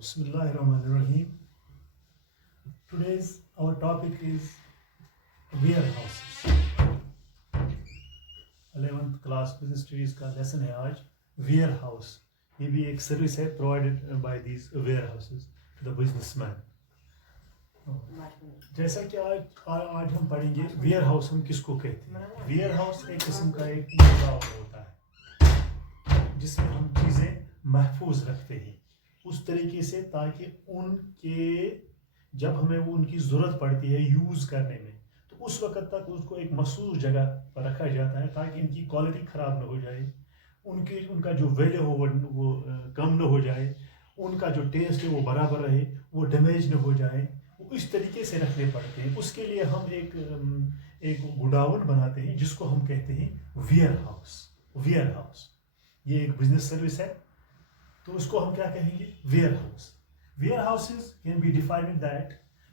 Bismillahirrahmanirrahim. Today's our topic is warehouses. 11th class business studies का lesson है आज warehouse. ये भी एक सर्विस है provided by these warehouses to the businessman. जैसा कि आज हम पढ़ेंगे वेयर हाउस हम किसको कहते हैं. वेयर हाउस एक किस्म का एक गोदाम होता है जिसमें हम चीज़ें महफूज रखते हैं उस तरीके से ताकि उनके जब हमें वो उनकी ज़रूरत पड़ती है यूज़ करने में तो उस वक्त तक उसको एक मखसूस जगह पर रखा जाता है ताकि इनकी क्वालिटी ख़राब ना हो जाए, उनका जो वैल्यू हो वो कम ना हो जाए, उनका जो टेस्ट है वो बराबर रहे, वो डैमेज ना हो जाए, वो इस तरीके से रखने पड़ते हैं. उसके लिए हम एक गोडाउन बनाते हैं जिसको हम कहते हैं वेयर हाउस. वेयर हाउस ये एक बिजनेस सर्विस है तो उसको हम क्या कहेंगे warehouse. Warehouses can be defined that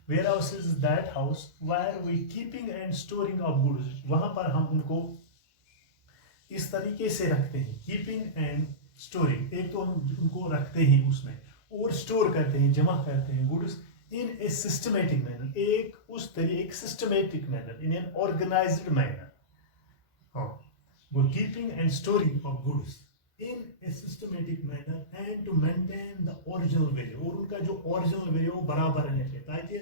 warehouse is that house where we keeping and storing of goods. वहां पर हम उनको इस तरीके से रखते हैं कीपिंग एंड स्टोरिंग. एक तो हम उनको रखते हैं उसमें और स्टोर करते हैं, जमा करते हैं goods in a systematic manner. एक systematic manner in an organised manner. हाँ, वो keeping and storing of goods in a systematic manner and to maintain the original value. और उनका जो original value वो बराबर रहना चाहिए ताकि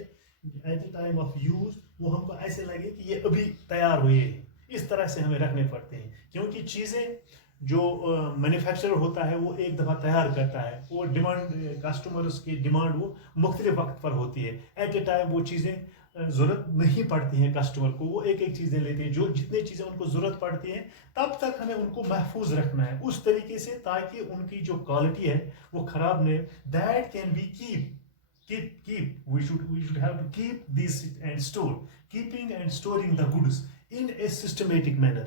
at the time of use वो हमको ऐसे लगे कि ये अभी तैयार हुए हैं. इस तरह से हमें रखने पड़ते हैं क्योंकि चीज़ें जो मैन्युफैक्चरर होता है वो एक दफ़ा तैयार करता है, वो डिमांड कस्टमर्स की डिमांड वो मुख्तलिफ वक्त पर होती है. एट ए टाइम वो चीज़ें ज़रूरत नहीं पड़ती हैं कस्टमर को, वो एक चीज़ें लेते हैं. जो जितनी चीज़ें उनको ज़रूरत पड़ती हैं तब तक हमें उनको महफूज रखना है उस तरीके से ताकि उनकी जो क्वालिटी है वो ख़राब नहीं. That can be keep we should have to keep this and store. Keeping and storing the goods in a systematic manner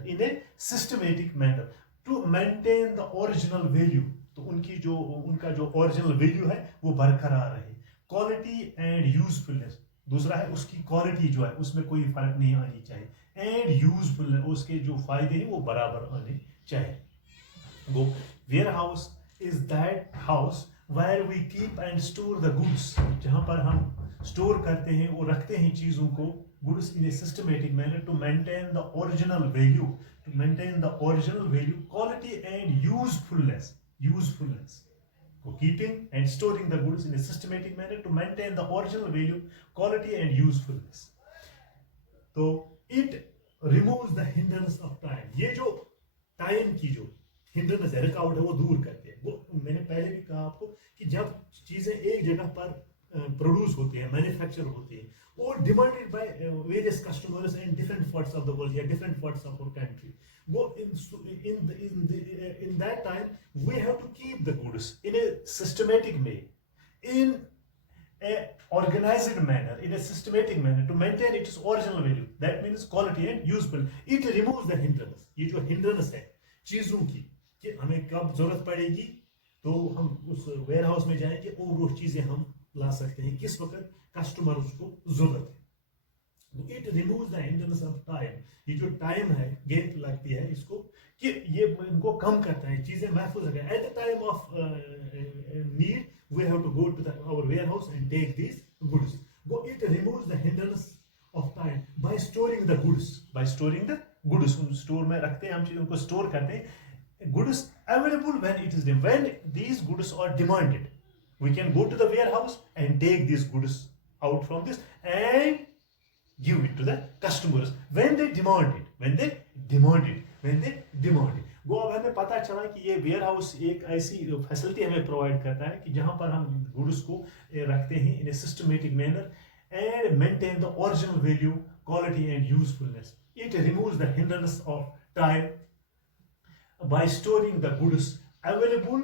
to maintain the original value. तो उनका जो ओरिजिनल वैल्यू है वो बरकरार रहे. क्वालिटी एंड यूजफुलनेस दूसरा है, उसकी क्वालिटी जो है उसमें कोई फर्क नहीं आनी चाहिए. एंड यूजफुलनेस उसके जो फायदे हैं वो बराबर आने चाहिए. वो warehouse is that house where we keep and store the goods. जहाँ पर हम स्टोर करते हैं और रखते हैं चीज़ों को goods in a systematic manner to maintain the original value, quality and usefulness. For keeping and storing the goods in a systematic manner to maintain the original value, quality and usefulness. तो it removes the hindrance of time. ये जो time की जो hindrance है, रुकावट है, वो दूर करते हैं. वो मैंने पहले भी कहा आपको कि जब चीज़ें एक जगह पर प्रोड्यूस होती है, मैन्युफैक्चर होती है और demanded by various customers in different parts of the world या different parts of our country. वो in that time we have to keep the goods in a systematic way, in a organized manner, in a systematic manner to maintain its original value. That means quality and useful. It removes the hindrance. ये जो hindrance है चीज़ों की कि हमें कब जरूरत पड़ेगी तो हम उस वेयर हाउस में जाएंगे और वो चीज़ें हम ला सकते हैं किस वक्त कस्टमर उसको जरूरत है. It removes the hindrance of time. ये जो टाइम है गैप लगती है इसको कि ये इनको कम करता है, चीज़ें महफूज रखता है. At the time of need we have to go to our warehouse and take this goods. It removes the hindrance of time by storing the goods. Store में रखते हैं हम चीज़, उनको स्टोर करते हैं. Goods available when these goods are demanded, we can go to the warehouse and take these goods out from this and give it to the customers when they demand it. वो अब हमें पता चला कि ये ware house एक ऐसी facility हमें प्रोवाइड करता है कि जहाँ पर हम गुड्स को रखते हैं in a systematic manner and maintain the original value, quality and usefulness. It removes the hindrance of time by storing the goods available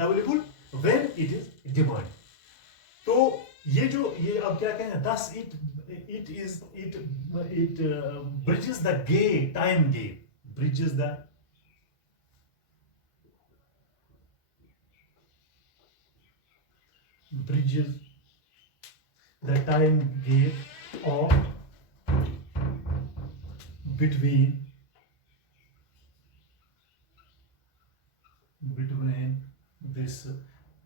available when it is demand. तो ये अब क्या कहें, thus it bridges the time gap, bridges the time gap of between this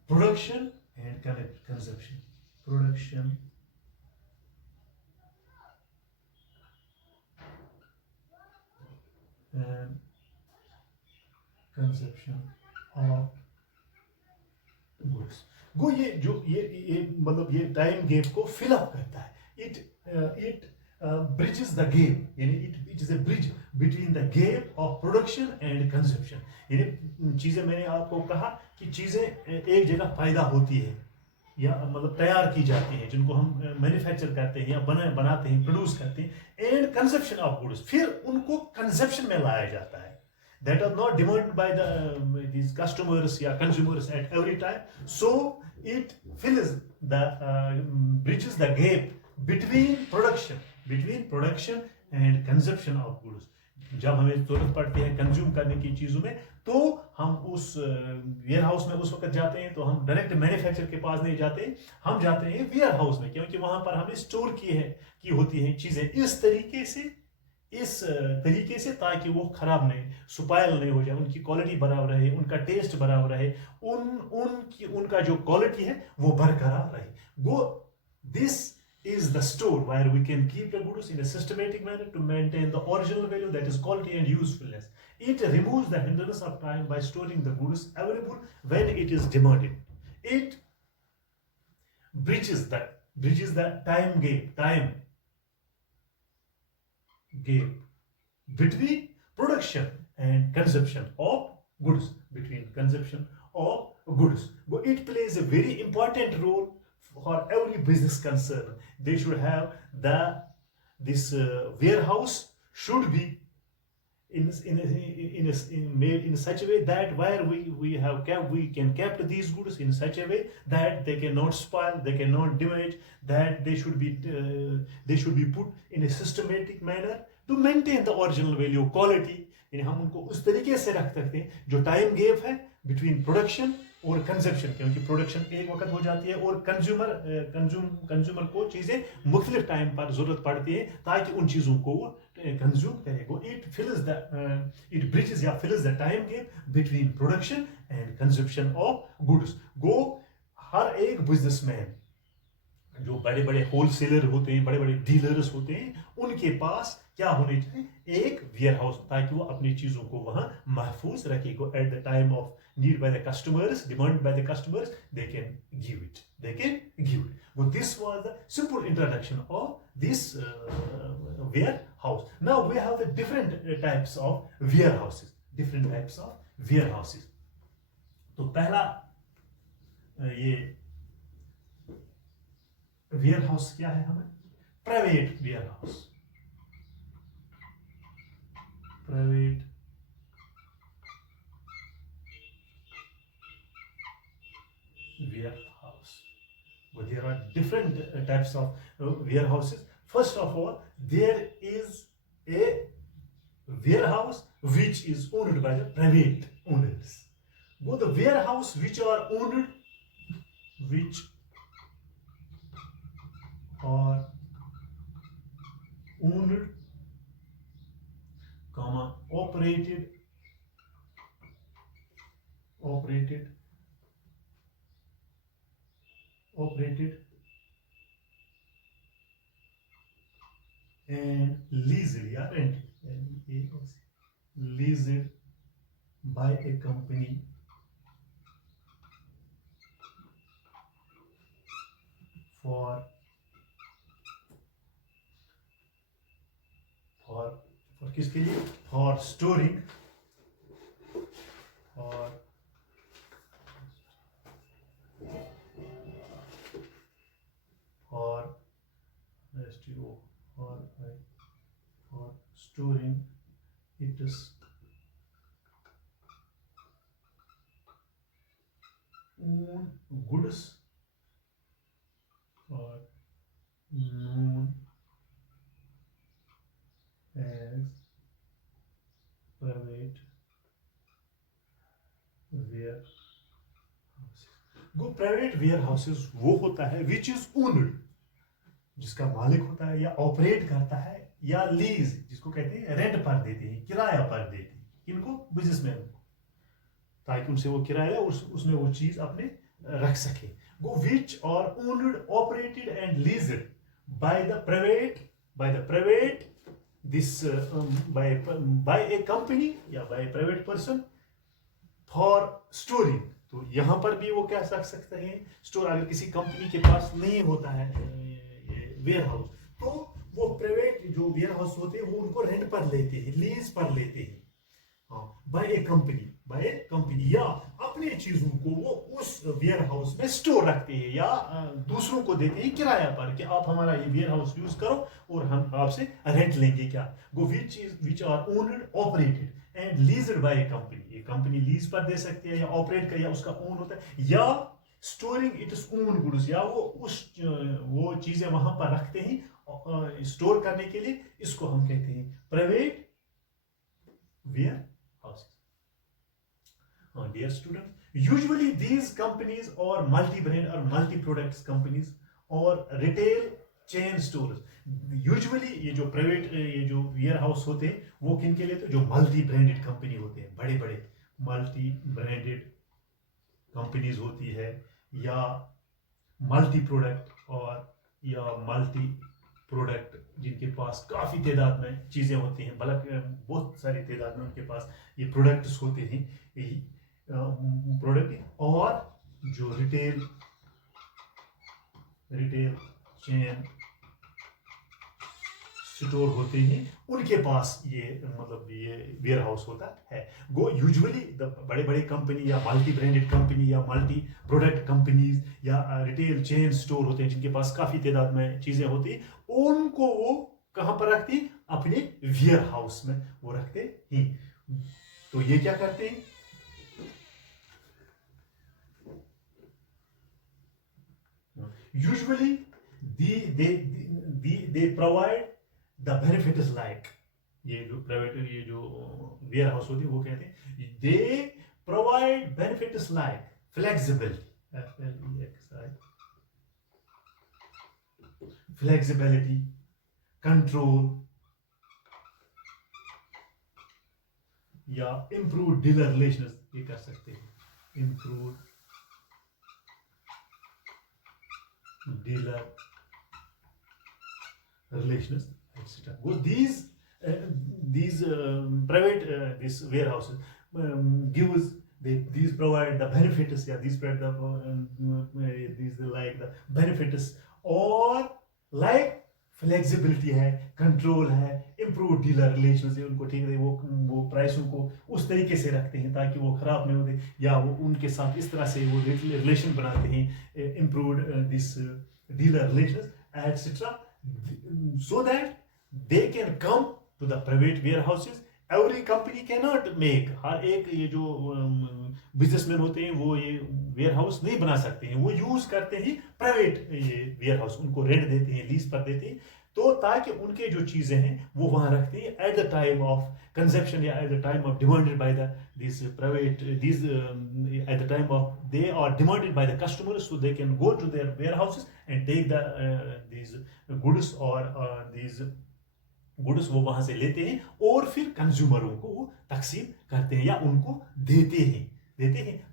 production and consumption. Production and consumption of goods. गो ये जो ये मतलब ये टाइम गैप को फिल अप करता है. इट bridges the gap, यानी it is a bridge between the gap of production and consumption. यानी चीजें मैंने आपको कहा कि चीजें एक जगह पैदा होती है या मतलब तैयार की जाती हैं, जिनको हम मैन्युफैक्चर करते हैं या बनाते हैं, प्रोड्यूस करते हैं, एंड कंजप्शन ऑफ गुड्स, फिर उनको कंजप्शन में लाया जाता है. That are not demanded by these customers या consumers at every time. So it fills the bridges the gap between production and consumption of goods. जब हमें जरूरत पड़ती है कंज्यूम करने की चीजों में, तो हम उस वेयर हाउस में उस वक्त जाते हैं, तो हम डायरेक्ट मैन्युफैक्चर के पास नहीं जाते, हम जाते हैं वेयर हाउस में, क्योंकि वहां पर हमने स्टोर की होती हैं चीजें इस तरीके से ताकि वो खराब नहीं, स्पॉइल नहीं हो जाए, उनकी क्वालिटी बराबर रहे, उनका टेस्ट बराबर रहे, उनका जो क्वालिटी है वो बरकरार रहे. This is the store where we can keep the goods in a systematic manner to maintain the original value, that is quality and usefulness. It removes the hindrance of time by storing the goods available when it is demanded. It bridges the time gap between production and consumption of goods. It plays a very important role for every business concern. They should have this warehouse should be made in such a way that where we can kept these goods in such a way that they cannot spoil, they cannot damage, that they should be put in a systematic manner to maintain the original value, quality. यानी हम उनको उस तरीके से रख सकते हैं जो टाइम गैप है बिटवीन प्रोडक्शन और कंजप्शन, क्योंकि प्रोडक्शन एक वक्त हो जाती है और कंज्यूमर को चीजें मुख्तलिफ टाइम पर जरूरत पड़ती है ताकि उन चीजों को वो कंज्यूम करेगा. इट ब्रिजेस या fills the time gap between production and consumption of goods. हर एक बिजनेसमैन जो बड़े बड़े होलसेलर होते हैं, बड़े बड़े डीलर्स होते हैं, उनके पास क्या होने चाहिए, एक वेयर हाउस, ताकि वो अपनी चीजों को वहां महफूज रखे. को eight the time of need by the customers, demand by the customers, they can give it. Well, this was the simple introduction of this warehouse. Now we have the different types of warehouses. तो पहला ये warehouse क्या है हमें? Private warehouse. But there are different types of warehouses. First of all, there is a warehouse which is owned by the private owners. The warehouse which are owned, operated and leased by a company for किसके लिए? For storing storing its own goods or known as private warehouses. Private warehouses वो होता है which is owned, जिसका मालिक होता है या ऑपरेट करता है, या लीज जिसको कहते हैं रेंट पर देते हैं, किराया पर देते हैं. किनको? बिजनेसमैन को. ताकि उनसे वो किराया उसमें वो चीज अपने रख सके. Go which are owned, operated and leased by the private this by a company या by a private person for storing. तो यहाँ पर भी वो क्या रख सकते हैं स्टोर. अगर किसी कंपनी के पास नहीं होता है वेयर हाउस, तो वो प्राइवेट जो वेयर हाउस होते हैं वो उनको रेंट पर लेते हैं, लीज पर लेते हैं. बाय ए कंपनी या अपने चीजों को वो उस वेयर हाउस में स्टोर रखते हैं या दूसरों को देते हैं किराया पर कि आप हमारा ये वेयर हाउस यूज करो और हम आपसे रेंट लेंगे. क्या गो which are owned, operated and leased by a company. ये कंपनी लीज पर दे सकती है या ऑपरेट कर या उसका ओन होता है, या स्टोरिंग इट्स ओन गुड्स, या वो चीजें वहां पर रखते हैं स्टोर करने के लिए. इसको हम कहते हैं private ware houses. Dear students, usually these companies are multi-brand or multi-products companies or retail chain stores. Usually ये जो प्राइवेट ये जो वेयर हाउस होते हैं वो किन के लिए, तो जो मल्टी ब्रांडेड कंपनी होते हैं, बड़े बड़े मल्टी ब्रांडेड कंपनीज होती है, या मल्टी प्रोडक्ट और या मल्टी प्रोडक्ट जिनके पास काफ़ी तादाद में चीज़ें होती हैं, बल्कि बहुत सारी तादाद में उनके पास ये प्रोडक्ट्स होते हैं, प्रोडक्ट. और जो रिटेल चेन स्टोर होते हैं उनके पास ये मतलब ये वेयर हाउस होता है. गो यूजुअली बड़े बड़े कंपनी या मल्टी ब्रांडेड कंपनी या मल्टी प्रोडक्ट कंपनीज या रिटेल चेन स्टोर होते हैं जिनके पास काफ़ी तादाद में चीज़ें होती हैं, उनको वो कहाँ पर रखती हैं, अपने वेयर हाउस में वो रखते हैं. तो ये क्या करते हैं, usually they provide the benefits like. ये जो प्राइवेट ये जो वेयर हाउस होती है वो कहते हैं they provide benefits like flexibility, control या इम्प्रूव डीलर रिलेशंस. ये कर सकते हैं improve dealer relations, etc. Well, these private these warehouses gives these provide the benefits. Yeah, these provide these like the benefits और like flexibility है, control है, improve dealer relations है. उनको ठीक है वो प्राइसों को उस तरीके से रखते हैं ताकि वो खराब नहीं होते, या वो उनके साथ इस तरह से वो रिलेशन बनाते हैं, improve this dealer relations, etc. So that they can come to the private warehouses. Every company cannot make. हर एक ये जो बिजनेसमैन होते हैं वो ये वेयर हाउस नहीं बना सकते हैं, वो यूज करते हैं प्राइवेट ये वेयर हाउस, उनको रेंट देते हैं, लीज पर देते हैं, तो ताकि उनके जो चीजें हैं वो वहां रखते हैं at the time of consumption या at the time of demanded by the this private this at the time of they are demanded by the customers, so they can go to their warehouses and take the this goods और this goods वो वहां से लेते हैं और फिर कंज्यूमरों को वो तकसीम करते हैं या उनको देते हैं.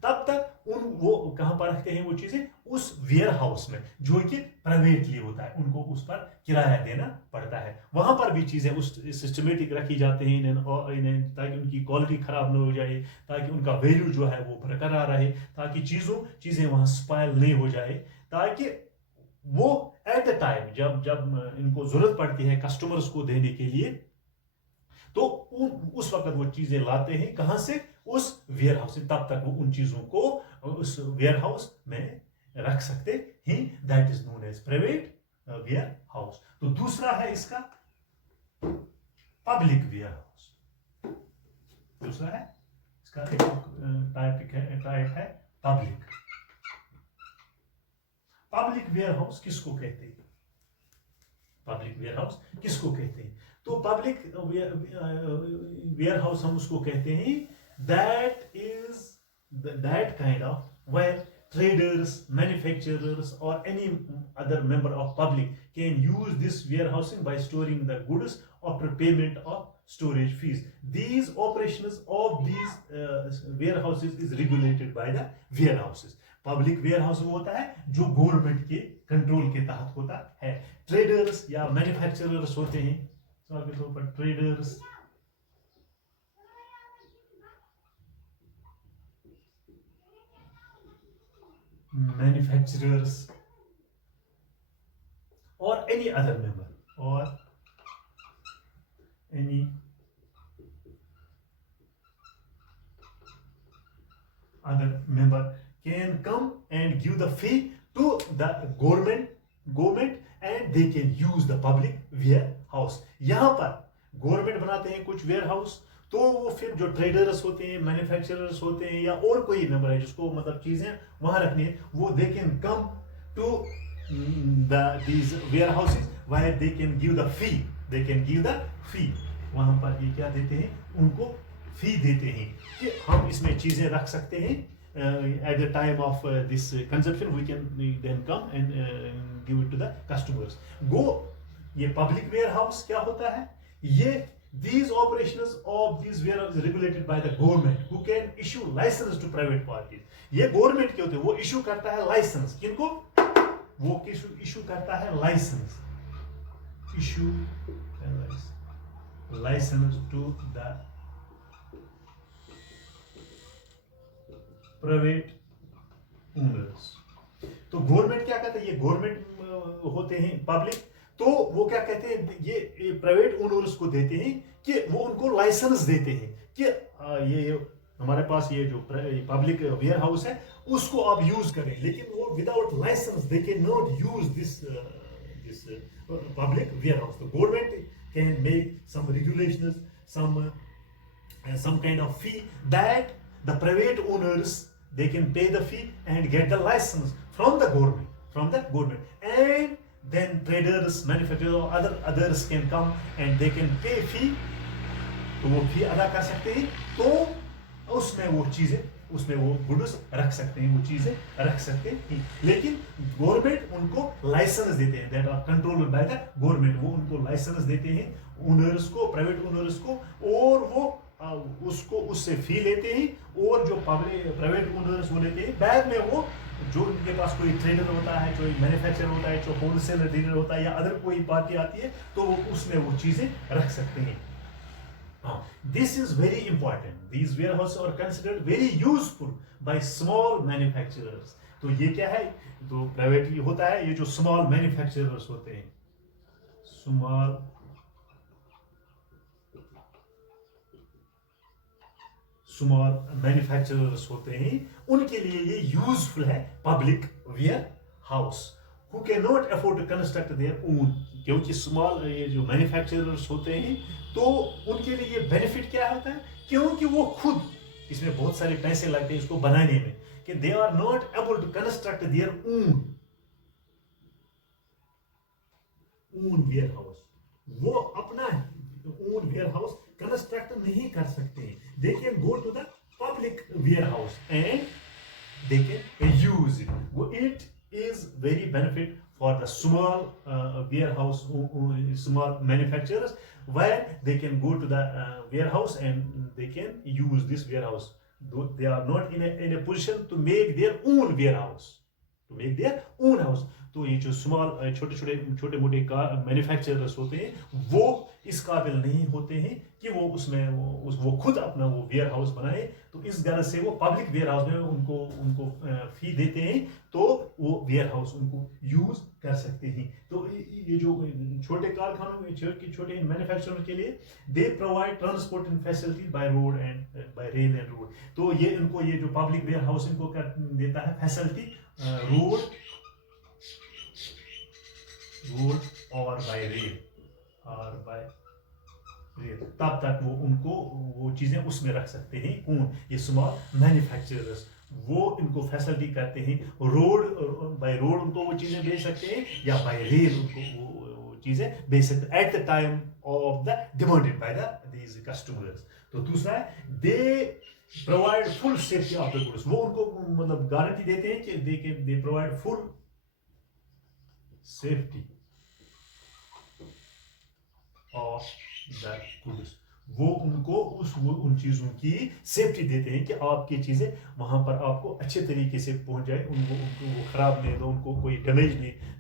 तब तक वो कहां पर रखते हैं वो चीजें, उस वेयर हाउस में जो कि प्राइवेटली होता है, उनको उस पर किराया देना पड़ता है. वहां पर भी चीजें उस सिस्टमेटिक रखी जाती हैं इन्हें ताकि उनकी क्वालिटी खराब न हो जाए, ताकि उनका वैल्यू जो है वो बरकरार रहे, ताकि चीजें वहां स्पॉइल नहीं हो जाए, ताकि वो एट द टाइम जब इनको जरूरत पड़ती है कस्टमर्स को देने के लिए, तो उस वक्त वो चीजें लाते हैं कहां से, उस वेयर हाउस से. तब तक वो उन चीजों को उस वेयर हाउस में रख सकते हैं. That is known as private warehouse. तो दूसरा है इसका पब्लिक वेयर हाउस. दूसरा है इसका टाइप है पब्लिक. पब्लिक वेयर हाउस किसको कहते हैं, पब्लिक वेयर हाउस किसको कहते हैं, तो पब्लिक वेयर हाउस हम उसको कहते हैं that kind of where traders, manufacturers or any other member of public can use this warehousing by storing the goods after payment of storage fees. These operations of these warehouses is regulated by the warehouses. Public warehouse वो होता है जो government के control के तहत होता है. Traders या मैन्युफैक्चरर्स होते हैं, मिसाल के तौर पर traders, manufacturers or any other member or any other member can come and give the fee to the government and they can use the public warehouse. यहाँ पर गवर्नमेंट बनाते हैं कुछ वेयरहाउस, तो वो फिर जो ट्रेडर्स होते हैं, मैन्युफैक्चरर्स होते हैं या और कोई मेंबर है जिसको मतलब चीजें वहां रखनी है, वो they can come to these warehouses where they can give the fee. वहां पर ये क्या देते हैं, उनको फी देते हैं कि हम इसमें चीजें रख सकते हैं. At the time of this consumption we can then come and give it to the customers. ये पब्लिक वेयरहाउस क्या होता है, ये these operations of these warehouses regulated by the government who can issue license to private parties. ये government के होते हैं, वो इशू करता है लाइसेंस. किनको? वो इशू करता है licence, issue licence to the private owners. तो गवर्नमेंट क्या कहता है, ये गवर्नमेंट होते हैं पब्लिक, तो वो क्या कहते हैं, ये प्राइवेट ओनर्स को देते हैं कि वो उनको लाइसेंस देते हैं कि ये हमारे पास ये जो पब्लिक वेयर हाउस है उसको आप यूज करें, लेकिन वो without licence they can not use this public warehouse. तो government can make some regulations, some kind of fee that the private owners they can pay the fee and get the license from the government, and then traders, manufacturers or others can come and they can pay fee. तो वो फी अदा कर सकते हैं, तो उसमें वो चीजें, उसमें वो गुड्स रख सकते हैं, वो चीजें रख सकते हैं. लेकिन गवर्नमेंट उनको लाइसेंस देते हैं, that are controlled by the government. वो उनको लाइसेंस देते हैं ओनर्स को, प्राइवेट ओनर्स को, और वो उसको उससे फी लेते हैं, और जो प्राइवेट ओनर्स वो लेते हैं. बाद में वो जो उनके पास कोई ट्रेडर होता है, जो मैन्युफैक्चरर होता है, जो होलसेलर डीलर होता है, या अदर कोई पार्टी आती है, तो वो उसमें वो चीजें रख सकते हैं. This is very important. These warehouses are considered very useful by small manufacturers. तो ये क्या है, तो प्राइवेट होता है, ये जो स्मॉल मैन्युफैक्चरर्स होते हैं, स्मॉल मैन्युफैक्चरर्स होते हैं, उनके लिए ये यूजफुल है public warehouse. Who cannot afford to construct their own, क्योंकि स्मॉल ये जो मैन्युफैक्चरर्स होते हैं, तो उनके लिए ये बेनिफिट क्या होता है, क्योंकि वो खुद इसमें बहुत सारे पैसे लगते हैं इसको बनाने में, कि they are not able to construct their own warehouse. वो अपना ओन वेयर हाउस कंस्ट्रक्ट नहीं कर सकते. They can go to the public warehouse and they can use it. It is very benefit for the small warehouse, small manufacturers, where they can go to the warehouse and they can use this warehouse. Though they are not in a position to make their own warehouse, तो ये जो small छोटे मोटे manufacturers होते हैं, वो इस काबिल नहीं होते हैं कि वो उसमें वो खुद अपना वो वेयर हाउस बनाए. तो इस गरज से वो पब्लिक वेयर हाउस में उनको फी देते हैं, तो वो वेयर हाउस उनको यूज कर सकते हैं. तो ये जो छोटे कारखानों, छोटे मैन्युफैक्चरर के लिए, they provide transport and facility by road and bye rail and road. तो ये इनको, ये जो पब्लिक वेयर हाउस इनको देता है फैसिलिटी रोड और बाय रेल, तब तक वो उनको वो चीजें उसमें रख सकते हैं. कौन? ये स्मॉल मैन्युफैक्चरर्स, वो इनको फैसिलिटी करते हैं. बाय रोड उनको वो चीजें बेच सकते हैं, या बाय रेल उनको वो चीजें बेच सकते हैं at the time of the demanded by these customers. तो दूसरा है, they provide full safety of the goods. वो उनको मतलब गारंटी देते हैं कि they provide full safety of the goods. वो उनको उन चीज़ों की सेफ्टी देते हैं कि आपकी चीज़ें वहाँ पर आपको अच्छे तरीके से पहुँच जाए, उनको वो ख़राब नहीं हो, उनको कोई डैमेज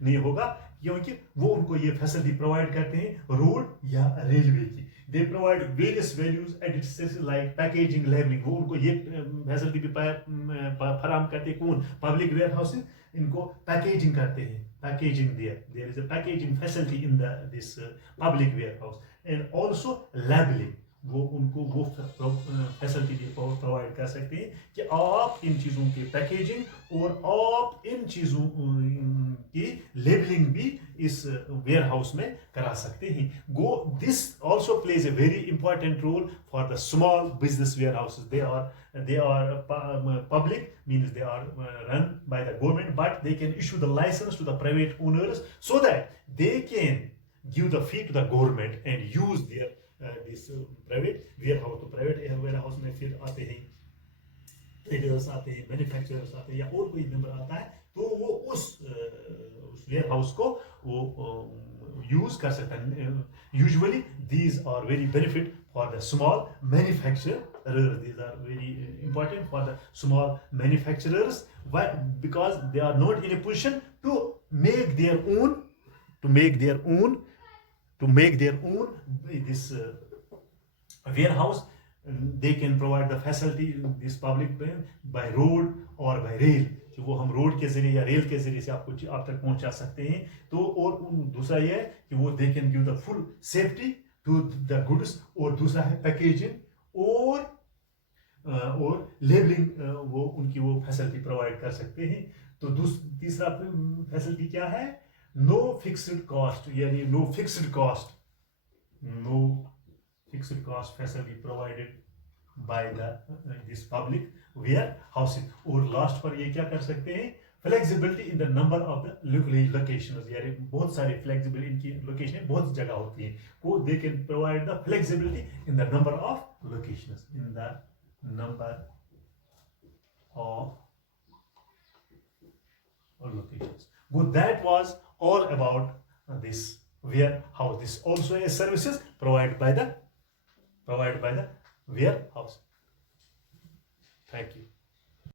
नहीं होगा, क्योंकि वो उनको ये फैसिलिटी प्रोवाइड करते हैं रोड या रेलवे की। They provide various values edits like packaging, labelling, वो उनको ये फैसिलिटी भी फराम करते हैं। कौन? पब्लिक वेयर हाउसेज इनको पैकेजिंग करते हैं, packaging there is a packaging facility in this public warehouse and also labelling, वो उनको वो फैसिलिटी भी प्रोवाइड कर सकते हैं कि आप इन चीज़ों की पैकेजिंग और आप इन चीज़ों की लेबलिंग भी इस वेयर हाउस में करा सकते हैं। Go this also plays a very important role for the small business warehouses. they are public, means they are run by the government, but they can issue the license to the private owners so that they can give the fee to the government and use their this private warehouse। तो private ware house में फिर आते हैं traders, आते हैं manufacturers, आते हैं या और कोई मेंबर आता है, तो वो उस वेयर हाउस को वो यूज कर सकता है। Usually these are very benefit for the small manufacturers, these are very important for the small manufacturers, because they are not in a position to make their own this warehouse. They can provide the facility this public by road or by rail, कि वो हम road के जरिए या rail के जरिए से आप तक पहुंचा सकते हैं। तो और दूसरा ये है कि वो they can give the full safety to the goods, और दूसरा है पैकेजिंग और लेबलिंग, वो उनकी वो फैसिलिटी प्रोवाइड कर सकते हैं। तो तीसरा फैसिलिटी क्या है? नो फिक्स्ड कॉस्ट, यानी no fixed cost facility provided by this public warehousing. और लास्ट पर ये क्या कर सकते हैं? Flexibility in the number of the locations, यानी बहुत सारे फ्लेक्सिबल इनकी लोकेशन बहुत जगह होती है, वो they can provide the flexibility in the number of locations, in the number of locations. Well, that was all about this warehouse. This also is services provided by the warehouse. Thank you.